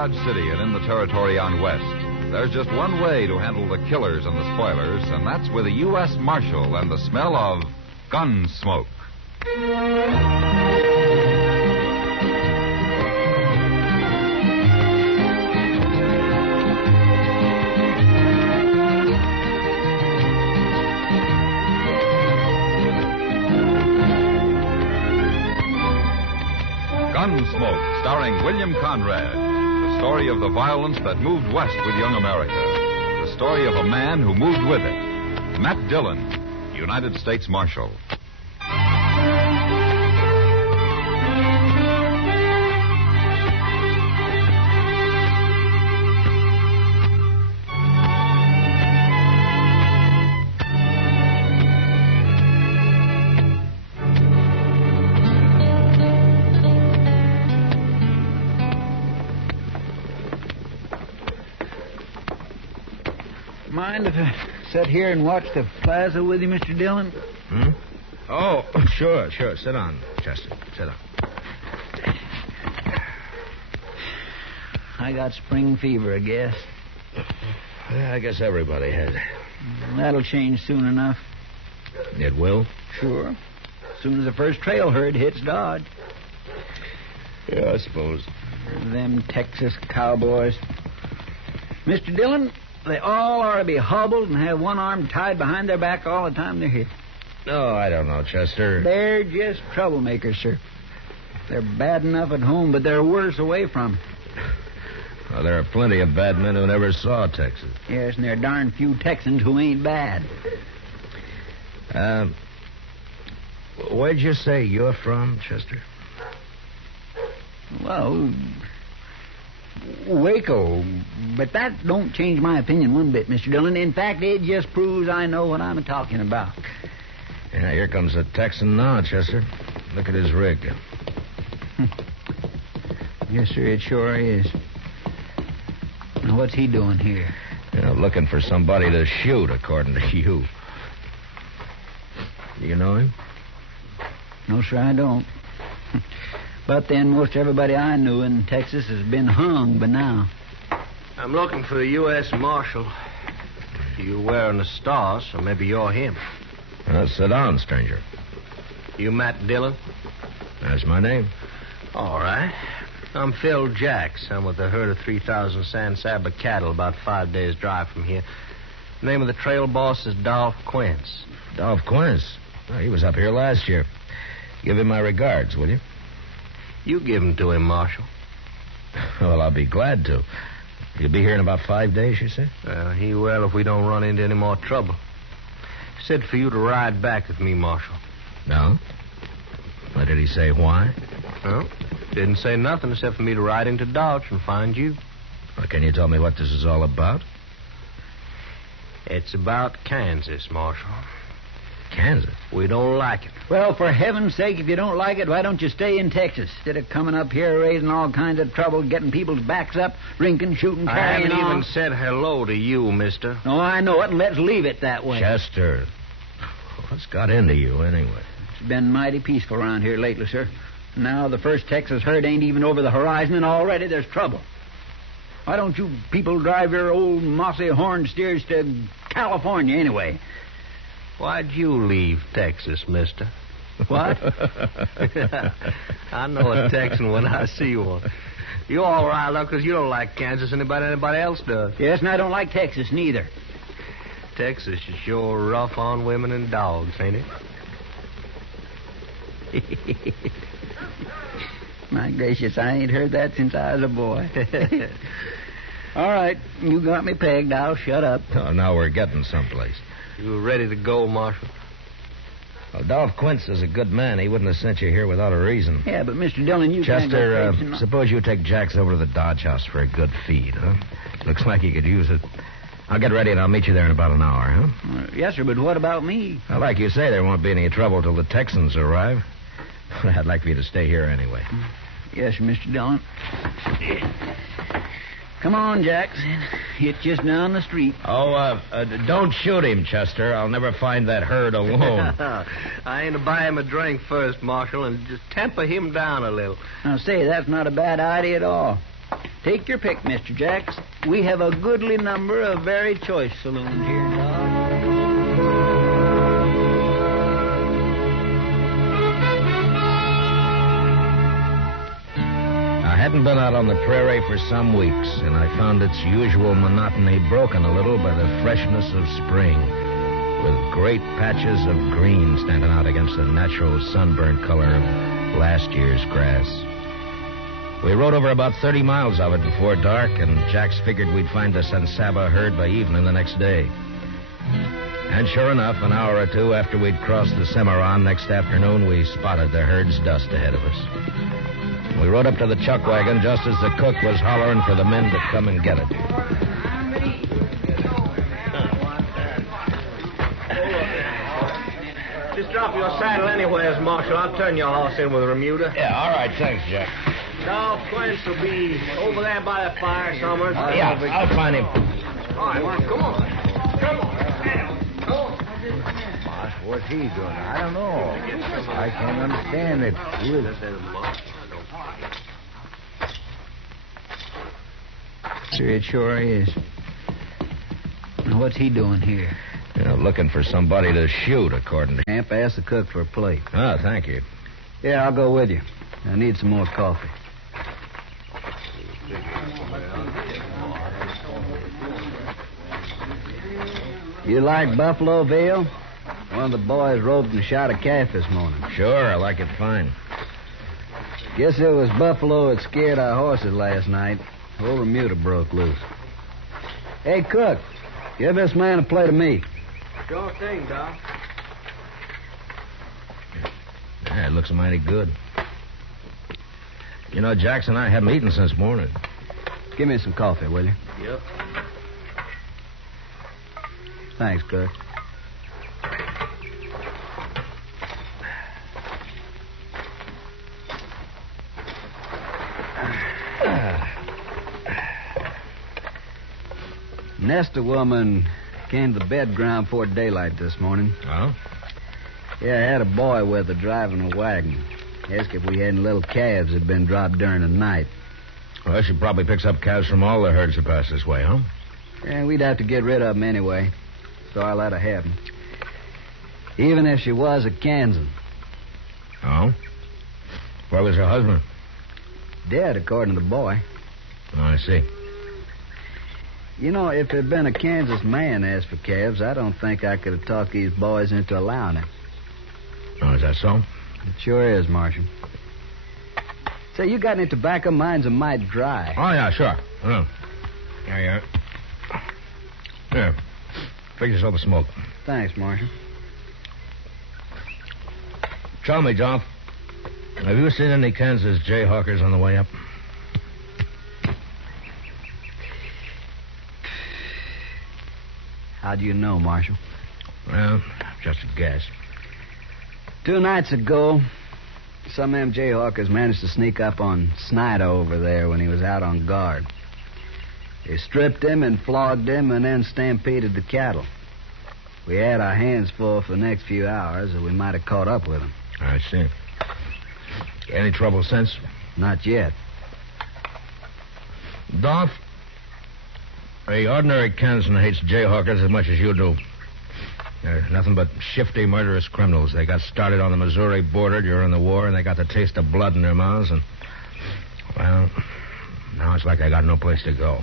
Dodge City and in the territory on west, there's just one way to handle the killers and the spoilers, and that's with a U.S. Marshal and the smell of gun smoke. Gunsmoke, starring William Conrad. The story of the violence that moved west with young America. The story of a man who moved with it. Matt Dillon, United States Marshal. Mind if I sit here and watch the plaza with you, Mr. Dillon? Oh, sure. Sit on, Chester. Sit on. I got spring fever, I guess. Yeah, I guess everybody has. That'll change soon enough. It will? Sure. As soon as the first trail herd hits Dodge. Yeah, I suppose. Them Texas cowboys. Mr. Dillon, they all ought to be hobbled and have one arm tied behind their back all the time they're here. Oh, I don't know, Chester. They're just troublemakers, sir. They're bad enough at home, but they're worse away from it. Well, there are plenty of bad men who never saw Texas. Yes, and there are darn few Texans who ain't bad. Where'd you say you're from, Chester? Well, Waco. But that don't change my opinion one bit, Mr. Dillon. In fact, it just proves I know what I'm talking about. Yeah, here comes a Texan now, Chester. Look at his rig. Yes, sir, it sure is. Now, what's he doing here? Looking for somebody to shoot, according to you. You know him? No, sir, I don't. But then most everybody I knew in Texas has been hung by now. I'm looking for the U.S. Marshal. You're wearing a star, so maybe you're him. Sit down, stranger. You Matt Dillon? That's my name. All right. I'm Phil Jacks. I'm with a herd of 3,000 San Saba cattle about 5 days' drive from here. The name of the trail boss is Dolph Quince. Dolph Quince? Oh, he was up here last year. Give him my regards, will you? You give them to him, Marshal. Well, I'll be glad to. He'll be here in about 5 days, you say? He will if we don't run into any more trouble. He said for you to ride back with me, Marshal. No? What did he say, why? Well, didn't say nothing except for me to ride into Dodge and find you. Well, can you tell me what this is all about? It's about Kansas, Marshal. Kansas? We don't like it. Well, for heaven's sake, if you don't like it, why don't you stay in Texas? Instead of coming up here, raising all kinds of trouble, getting people's backs up, drinking, shooting, carrying on. I haven't even said hello to you, mister. No, I know it, and let's leave it that way. Chester, what's got into you, anyway? It's been mighty peaceful around here lately, sir. Now the first Texas herd ain't even over the horizon, and already there's trouble. Why don't you people drive your old mossy horn steers to California, anyway? Why'd you leave Texas, mister? What? I know a Texan when I see one. You all riled up because you don't like Kansas anybody else does. Yes, and I don't like Texas neither. Texas is sure rough on women and dogs, ain't it? My gracious, I ain't heard that since I was a boy. All right, you got me pegged. I'll shut up. Oh, now we're getting someplace. You ready to go, Marshal? Well, Dolph Quince is a good man. He wouldn't have sent you here without a reason. Yeah, but Mr. Dillon, you Chester, suppose you take Jax over to the Dodge House for a good feed, huh? Looks like he could use it. I'll get ready and I'll meet you there in about an hour, huh? Yes, sir, but what about me? Well, like you say, there won't be any trouble till the Texans arrive. I'd like for you to stay here anyway. Yes, Mr. Dillon. Come on, Jackson. It's just down the street. Oh, don't shoot him, Chester. I'll never find that herd alone. I ain't to buy him a drink first, Marshal, and just temper him down a little. Now, say, that's not a bad idea at all. Take your pick, Mr. Jacks. We have a goodly number of very choice saloons here in Dodge. I hadn't been out on the prairie for some weeks, and I found its usual monotony broken a little by the freshness of spring, with great patches of green standing out against the natural sunburnt color of last year's grass. We rode over about 30 miles of it before dark, and Jax figured we'd find the San Saba herd by evening the next day. And sure enough, an hour or two after we'd crossed the Cimarron next afternoon, we spotted the herd's dust ahead of us. We rode up to the chuck wagon just as the cook was hollering for the men to come and get it. Just drop your saddle anywheres, Marshal. I'll turn your horse in with a remuda. Yeah, all right, thanks, Jack. Dolph Quince will be over there by the fire somewhere. Yeah, I'll find him. All right, well, come on. Come on. What's he doing? I don't know. I can't understand it. It sure is. What's he doing here? Looking for somebody to shoot, according to... Camp, ask the cook for a plate. Oh, thank you. Yeah, I'll go with you. I need some more coffee. You like Buffalo Bill? One of the boys roped and shot a calf this morning. Sure, I like it fine. Guess it was Buffalo that scared our horses last night. Old remuda broke loose. Hey, cook, give this man a plate of meat. Sure thing, Doc. Yeah, it looks mighty good. You know, Jackson and I haven't eaten since morning. Give me some coffee, will you? Yep. Thanks, cook. Nesta woman came to the bed ground before daylight this morning. Oh? Yeah, I had a boy with her driving a wagon. Asked if we had any little calves that had been dropped during the night. Well, she probably picks up calves from all the herds that pass this way, huh? And we'd have to get rid of them anyway. So I let her have them. Even if she was a Kansan. Oh? Where was her husband? Dead, according to the boy. Oh, I see. You know, if there'd been a Kansas man asked for calves, I don't think I could have talked these boys into allowing it. Oh, is that so? It sure is, Marshal. Say, you got any tobacco? Mine's a mite dry. Oh, yeah, sure. Oh. There you are. Here. Fix yourself a smoke. Thanks, Marshal. Tell me, Dolph, have you seen any Kansas Jayhawkers on the way up? How do you know, Marshal? Well, just a guess. 2 nights ago, some of them Jayhawkers managed to sneak up on Snyder over there when he was out on guard. They stripped him and flogged him and then stampeded the cattle. We had our hands full for the next few hours, or we might have caught up with them. I see. Any trouble since? Not yet. Dolph, the ordinary Kansan hates Jayhawkers as much as you do. They're nothing but shifty, murderous criminals. They got started on the Missouri border during the war, and they got the taste of blood in their mouths, and, well, now it's like they got no place to go.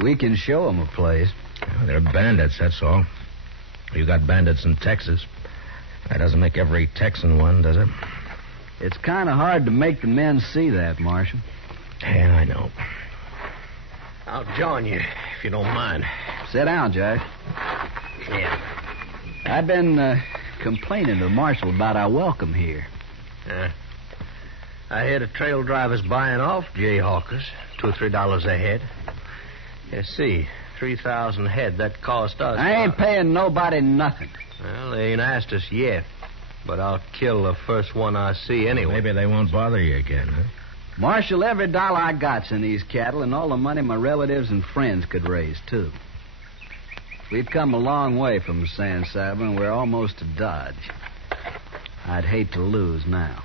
We can show them a place. Yeah, they're bandits, that's all. You got bandits in Texas. That doesn't make every Texan one, does it? It's kind of hard to make the men see that, Marshal. Yeah, I know. I'll join you, if you don't mind. Sit down, Jack. Yeah. I've been complaining to the Marshal about our welcome here. I hear the trail drivers buying off Jayhawkers. $2 or $3 a head. See, 3,000 head, that cost us. I ain't paying nobody nothing. Well, they ain't asked us yet. But I'll kill the first one I see anyway. Maybe they won't bother you again, huh? Marshal, every dollar I got's in these cattle and all the money my relatives and friends could raise, too. We've come a long way from San Saba, and we're almost to Dodge. I'd hate to lose now.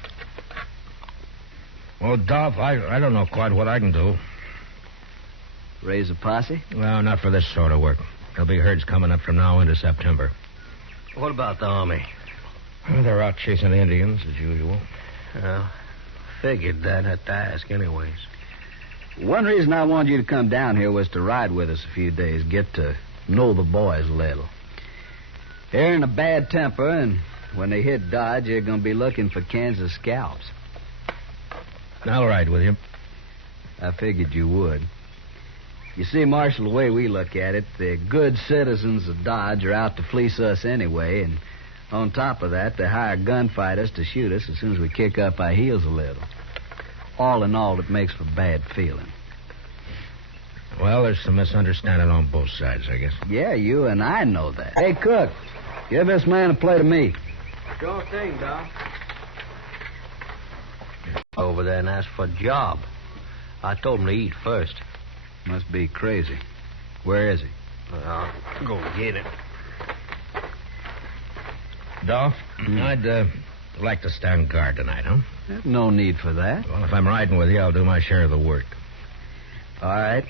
Well, Dolph, I don't know quite what I can do. Raise a posse? Well, not for this sort of work. There'll be herds coming up from now into September. What about the Army? Well, they're out chasing the Indians, as usual. Well, figured that. Had to ask anyways. One reason I wanted you to come down here was to ride with us a few days, get to know the boys a little. They're in a bad temper, and when they hit Dodge, they're going to be looking for Kansas scalps. I'll ride with you. I figured you would. You see, Marshal, the way we look at it, the good citizens of Dodge are out to fleece us anyway, and on top of that, they hire gunfighters to shoot us as soon as we kick up our heels a little. All in all, it makes for bad feeling. Well, there's some misunderstanding on both sides, I guess. Yeah, you and I know that. Hey, Cook, give this man a plate of meat. Sure thing, Doc. Over there and ask for a job. I told him to eat first. Must be crazy. Where is he? I'll go get it. Dolph, I'd like to stand guard tonight, huh? No need for that. Well, if I'm riding with you, I'll do my share of the work. All right.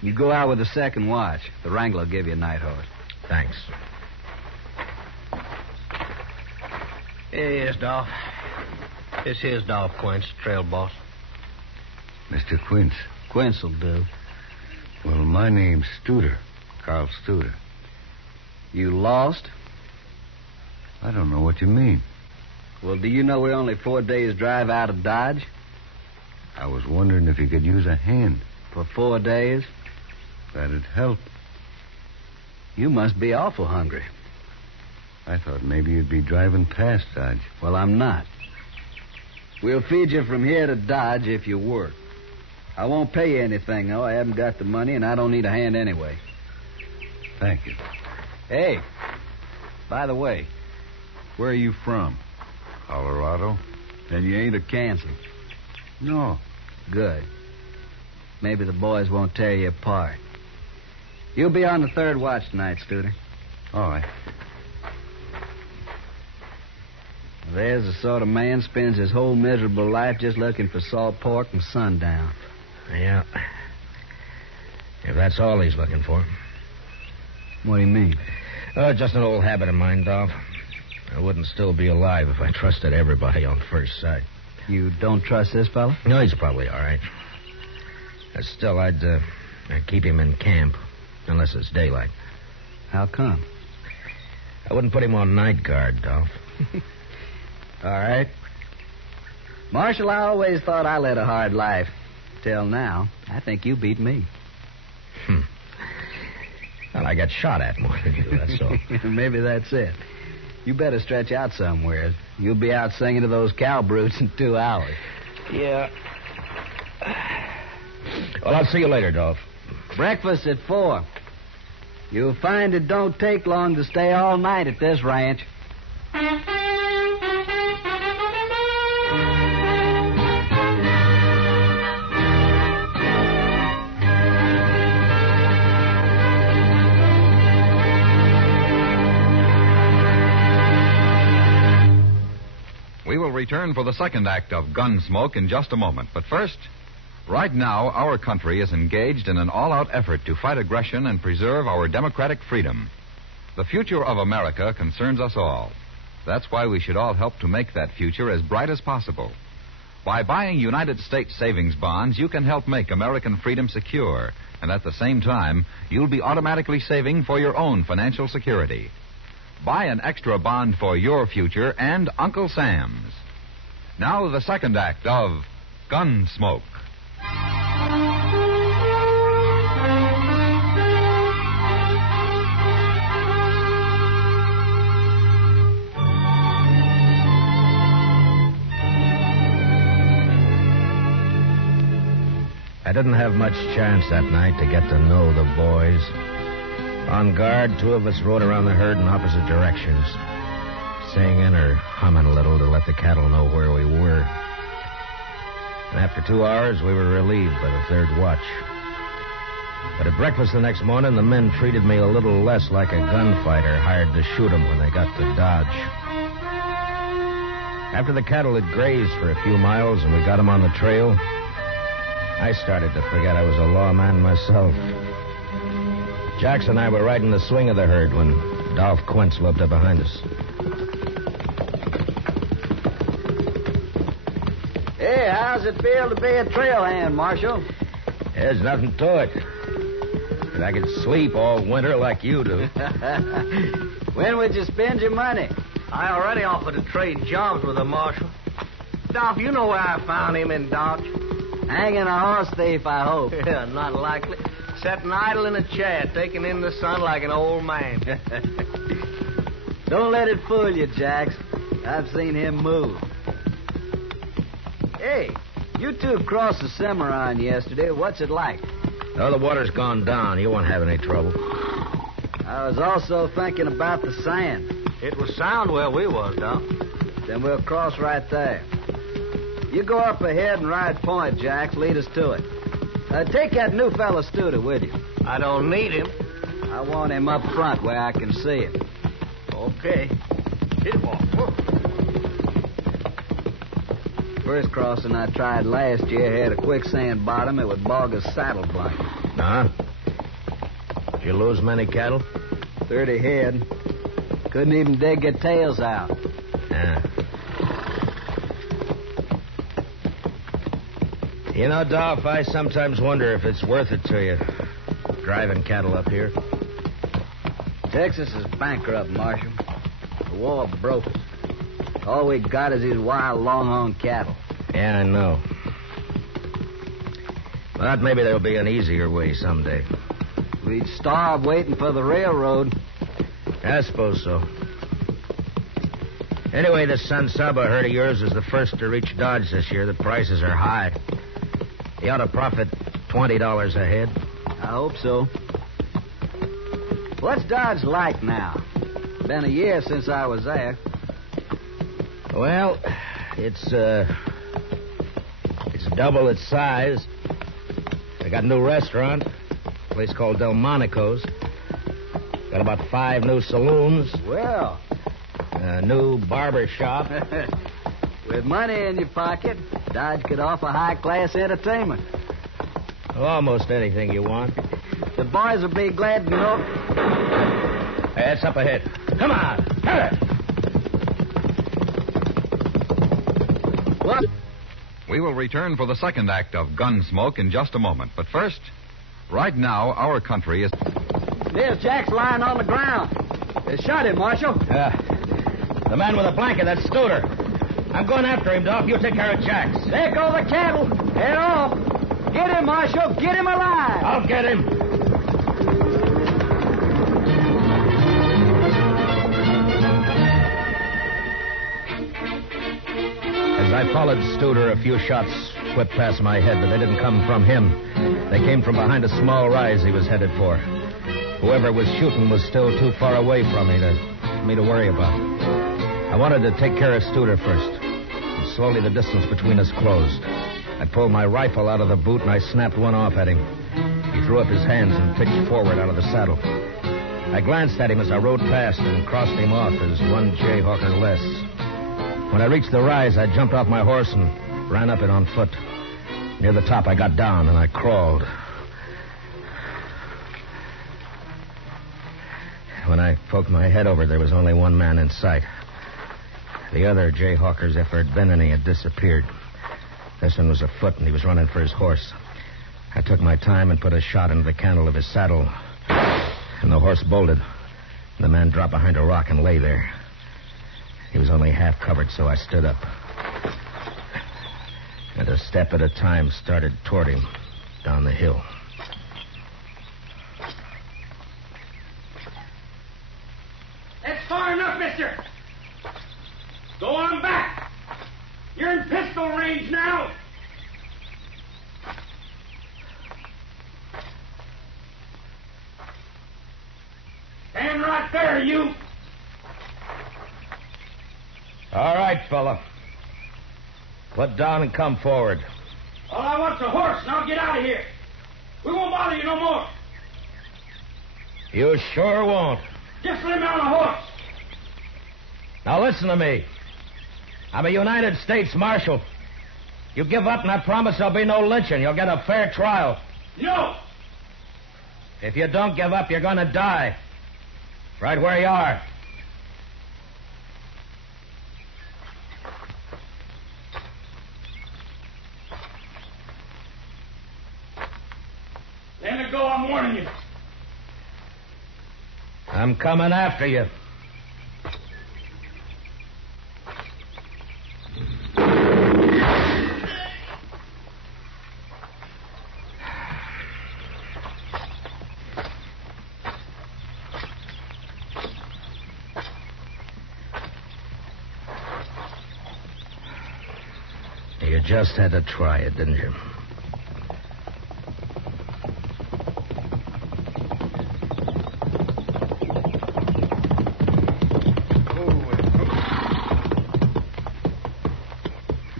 You go out with the second watch. The Wrangler will give you a night horse. Thanks. Yes, Dolph. This here's Dolph Quince, trail boss. Mr. Quince. Quince will do. Well, my name's Studer. Carl Studer. You lost? I don't know what you mean. Well, do you know we're only 4 days' drive out of Dodge? I was wondering if you could use a hand. For 4 days? That'd help. You must be awful hungry. I thought maybe you'd be driving past Dodge. Well, I'm not. We'll feed you from here to Dodge if you work. I won't pay you anything, though. I haven't got the money, and I don't need a hand anyway. Thank you. Hey, by the way, where are you from? Colorado? And you ain't a Kansan? No. Good. Maybe the boys won't tear you apart. You'll be on the third watch tonight, Studer. All right. There's the sort of man spends his whole miserable life just looking for salt pork and sundown. Yeah. If that's all he's looking for. What do you mean? Oh, just an old habit of mine, Dolph. I wouldn't still be alive if I trusted everybody on first sight. You don't trust this fella? No, he's probably all right. Still, I'd keep him in camp, unless it's daylight. How come? I wouldn't put him on night guard, Dolph. All right. Marshal, I always thought I led a hard life. Till now, I think you beat me. Well, I got shot at more than you, that's all. Maybe that's it. You better stretch out somewhere. You'll be out singing to those cow brutes in 2 hours. Yeah. Well, I'll see you later, Dolph. Breakfast at 4. You'll find it don't take long to stay all night at this ranch. We will return for the second act of Gunsmoke in just a moment. But first, right now, our country is engaged in an all-out effort to fight aggression and preserve our democratic freedom. The future of America concerns us all. That's why we should all help to make that future as bright as possible. By buying United States savings bonds, you can help make American freedom secure, and at the same time, you'll be automatically saving for your own financial security. Buy an extra bond for your future and Uncle Sam's. Now the second act of Gunsmoke. I didn't have much chance that night to get to know the boys. On guard, 2 of us rode around the herd in opposite directions, singing or humming a little to let the cattle know where we were. And after 2 hours, we were relieved by the third watch. But at breakfast the next morning, the men treated me a little less like a gunfighter hired to shoot them when they got to Dodge. After the cattle had grazed for a few miles and we got them on the trail, I started to forget I was a lawman myself. Jax and I were right in the swing of the herd when Dolph Quince loped up behind us. Hey, how's it feel to be a trail hand, Marshal? There's nothing to it. But I could sleep all winter like you do. When would you spend your money? I already offered to trade jobs with him, Marshal. Dolph, you know where I found him in Dodge? Hanging a horse thief, I hope. Yeah, not likely. Sitting idle in a chair, taking in the sun like an old man. Don't let it fool you, Jax. I've seen him move. Hey, you two crossed the Cimarron yesterday. What's it like? Oh, the water's gone down. You won't have any trouble. I was also thinking about the sand. It was sound where we was, Dolph. Then we'll cross right there. You go up ahead and ride point, Jax. Lead us to it. Take that new fellow Studer with you. I don't need him. I want him up front where I can see him. Okay. Hit walk. First crossing I tried last year had a quicksand bottom. It would bog a saddle blanket. Huh? Did you lose many cattle? 30 head. Couldn't even dig their tails out. Yeah. You know, Dolph, I sometimes wonder if it's worth it to you, driving cattle up here. Texas is bankrupt, Marshal. The war broke us. All we got is these wild, longhorn cattle. Yeah, I know. But maybe there'll be an easier way someday. We'd starve waiting for the railroad. I suppose so. Anyway, this San Saba herd of yours is the first to reach Dodge this year. The prices are high. You ought to profit $20 a head. I hope so. What's Dodge like now? Been a year since I was there. Well, it's double its size. They got a new restaurant, a place called Delmonico's. Got about 5 new saloons. Well. A new barber shop. With money in your pocket, Dodge could offer high-class entertainment. Almost anything you want. The boys will be glad to know. Hey, it's up ahead. Come on, hurry! What? We will return for the second act of Gunsmoke in just a moment. But first, right now, our country is... There's Jack's lying on the ground. They shot him, Marshal. The man with the blanket, that's Studer. I'm going after him, Doc. You take care of Jax. There go the cattle. Head off. Get him, Marshal. Get him alive. I'll get him. As I followed Studer, a few shots whipped past my head, but they didn't come from him. They came from behind a small rise he was headed for. Whoever was shooting was still too far away from me to worry about. I wanted to take care of Studer first. And slowly the distance between us closed. I pulled my rifle out of the boot and I snapped one off at him. He threw up his hands and pitched forward out of the saddle. I glanced at him as I rode past and crossed him off as one Jayhawker less. When I reached the rise, I jumped off my horse and ran up it on foot. Near the top, I got down and I crawled. When I poked my head over, there was only one man in sight. The other Jayhawkers, if there had been any, had disappeared. This one was afoot, and he was running for his horse. I took my time and put a shot into the cantle of his saddle, and the horse bolted. And the man dropped behind a rock and lay there. He was only half covered, so I stood up. And a step at a time started toward him down the hill. That's far enough, mister. Go on back. You're in pistol range now. Stand right there, you. All right, fella. Put down and come forward. All I want's a horse, and I'll get out of here. We won't bother you no more. You sure won't. Just let me on a horse. Now listen to me. I'm a United States Marshal. You give up, and I promise there'll be no lynching. You'll get a fair trial. No! If you don't give up, you're going to die. Right where you are. Let me go, I'm warning you. I'm coming after you. You just had to try it, didn't you?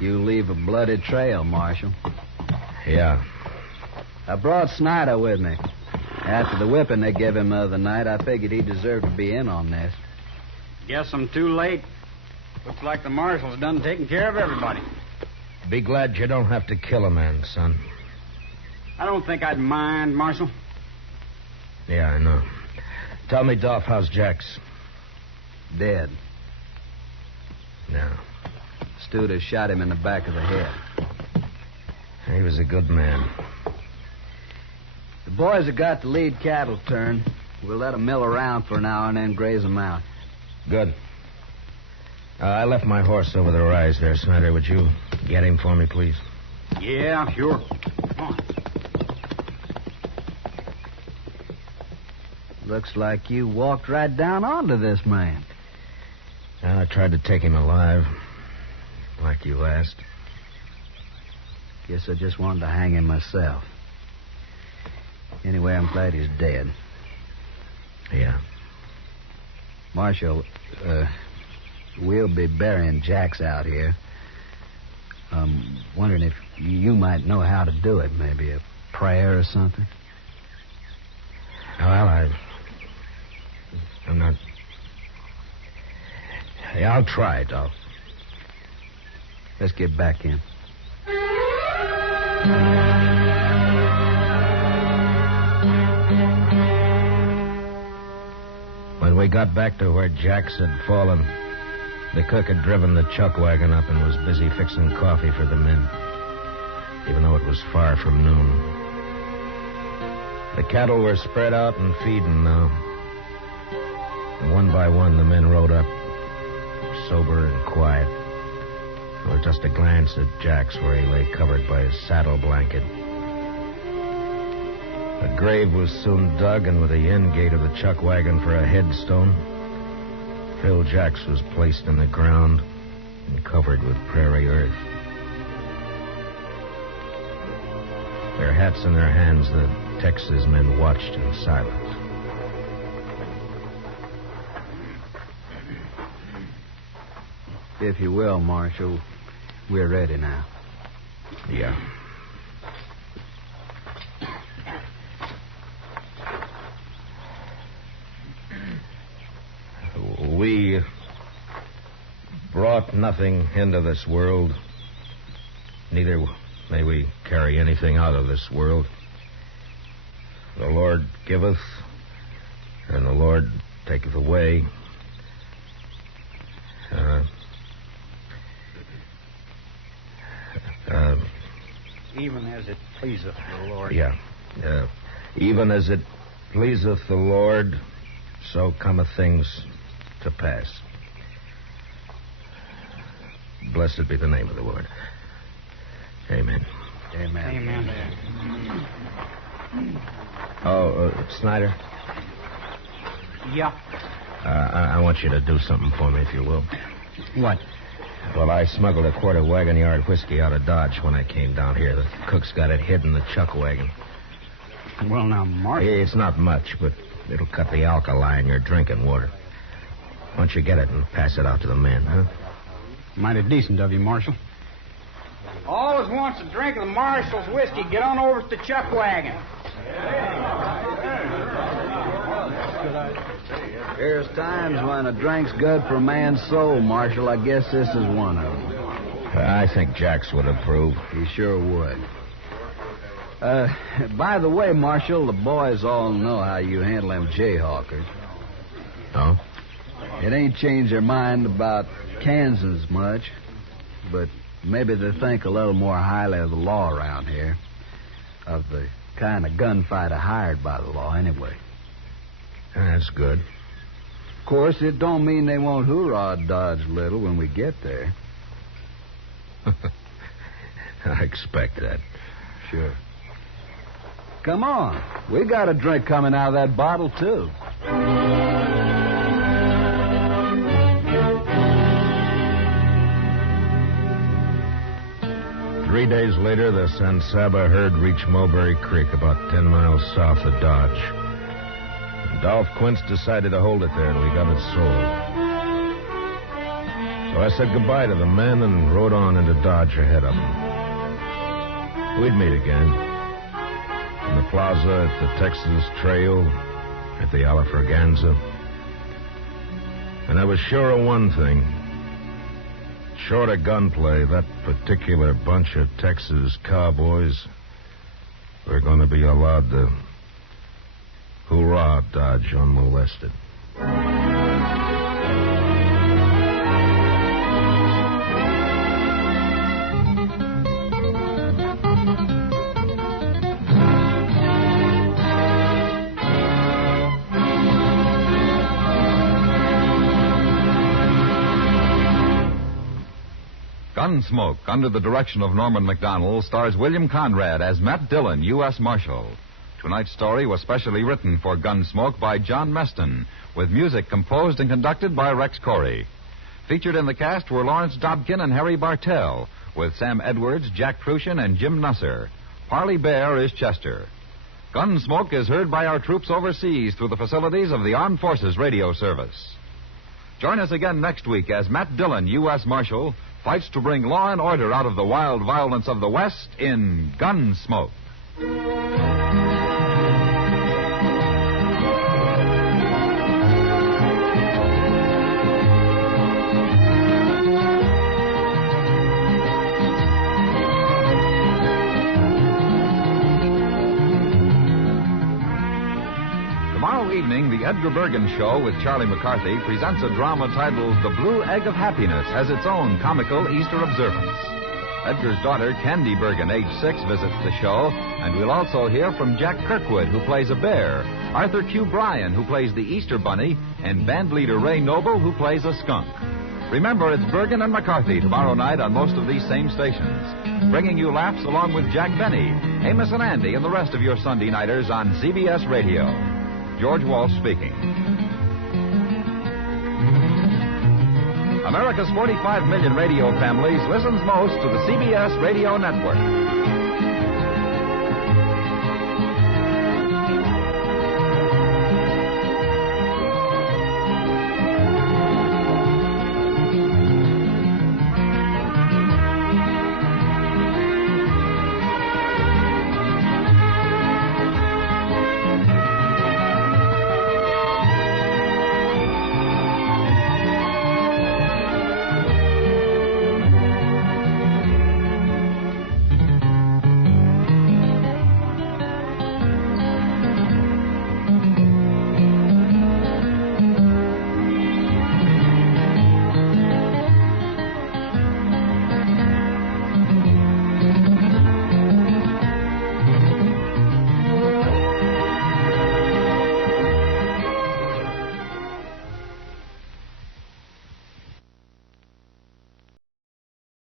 You leave a bloody trail, Marshal. Yeah. I brought Snyder with me. After the whipping they gave him the other night, I figured he deserved to be in on this. Guess I'm too late. Looks like the marshal's done taking care of everybody. Be glad you don't have to kill a man, son. I don't think I'd mind, Marshal. Yeah, I know. Tell me, Dolph, how's Jax? Dead. No. Studer shot him in the back of the head. He was a good man. The boys have got the lead cattle turned. We'll let them mill around for an hour and then graze them out. Good. I left my horse over the rise there, Snyder. Would you get him for me, please? Yeah, sure. Come on. Looks like you walked right down onto this man. I tried to take him alive, like you asked. Guess I just wanted to hang him myself. Anyway, I'm glad he's dead. Yeah. Marshal, we'll be burying Jax out here. I'm wondering if you might know how to do it. Maybe a prayer or something. Well, I'm not... Yeah, I'll try, Dolph. Let's get back in. When we got back to where Jax had fallen, the cook had driven the chuck wagon up and was busy fixing coffee for the men, even though it was far from noon. The cattle were spread out and feeding now. And one by one, the men rode up, sober and quiet, with just a glance at Jax where he lay covered by his saddle blanket. A grave was soon dug, and with the end gate of the chuck wagon for a headstone, Phil Jax was placed in the ground and covered with prairie earth. Their hats in their hands, the Texas men watched in silence. If you will, Marshal, we're ready now. Yeah. We brought nothing into this world. Neither may we carry anything out of this world. The Lord giveth, and the Lord taketh away. Even as it pleaseth the Lord. Yeah. Even as it pleaseth the Lord, so cometh things to pass. Blessed be the name of the Lord. Amen. Amen. Amen. Oh, Snyder, Yeah. I want you to do something for me, if you will. What? Well, I smuggled a quart of wagon yard whiskey out of Dodge when I came down here. The cook's got it hid in the chuck wagon. Well, now, Marshal. It's not much, but it'll cut the alkali in your drinking water. Why don't you get it and pass it out to the men, huh? Mighty decent of you, Marshal. Always wants a drink of the Marshal's whiskey. Get on over to the chuck wagon. There's times when a drink's good for a man's soul, Marshal. I guess this is one of them. I think Jax would approve. He sure would. By the way, Marshal, the boys all know how you handle them Jayhawkers. Oh? It ain't changed their mind about Kansas much, but maybe they think a little more highly of the law around here. Of the kind of gunfighter hired by the law, anyway. That's good. Of course, it don't mean they won't hoorah Dodge little when we get there. I expect that. Sure. Come on. We got a drink coming out of that bottle, too. 3 days later, the San Saba herd reached Mulberry Creek, about 10 miles south of Dodge. And Dolph Quince decided to hold it there till he got it sold. So I said goodbye to the men and rode on into Dodge ahead of them. We'd meet again. In the plaza, at the Texas Trail, at the Alafraganza. And I was sure of one thing. Short of gunplay, that particular bunch of Texas cowboys were going to be allowed to hoorah Dodge unmolested. Gunsmoke, under the direction of Norman MacDonald, stars William Conrad as Matt Dillon, U.S. Marshal. Tonight's story was specially written for Gunsmoke by John Meston, with music composed and conducted by Rex Corey. Featured in the cast were Lawrence Dobkin and Harry Bartell, with Sam Edwards, Jack Crucian, and Jim Nusser. Parley Bear is Chester. Gunsmoke is heard by our troops overseas through the facilities of the Armed Forces Radio Service. Join us again next week as Matt Dillon, U.S. Marshal, fights to bring law and order out of the wild violence of the West in Gunsmoke. Tomorrow evening, the Edgar Bergen Show with Charlie McCarthy presents a drama titled The Blue Egg of Happiness as its own comical Easter observance. Edgar's daughter, Candy Bergen, age 6, visits the show, and we'll also hear from Jack Kirkwood, who plays a bear, Arthur Q. Bryan, who plays the Easter Bunny, and band leader Ray Noble, who plays a skunk. Remember, it's Bergen and McCarthy tomorrow night on most of these same stations, bringing you laughs along with Jack Benny, Amos and Andy, and the rest of your Sunday nighters on CBS Radio. George Walsh speaking. America's 45 million radio families listens most to the CBS Radio Network.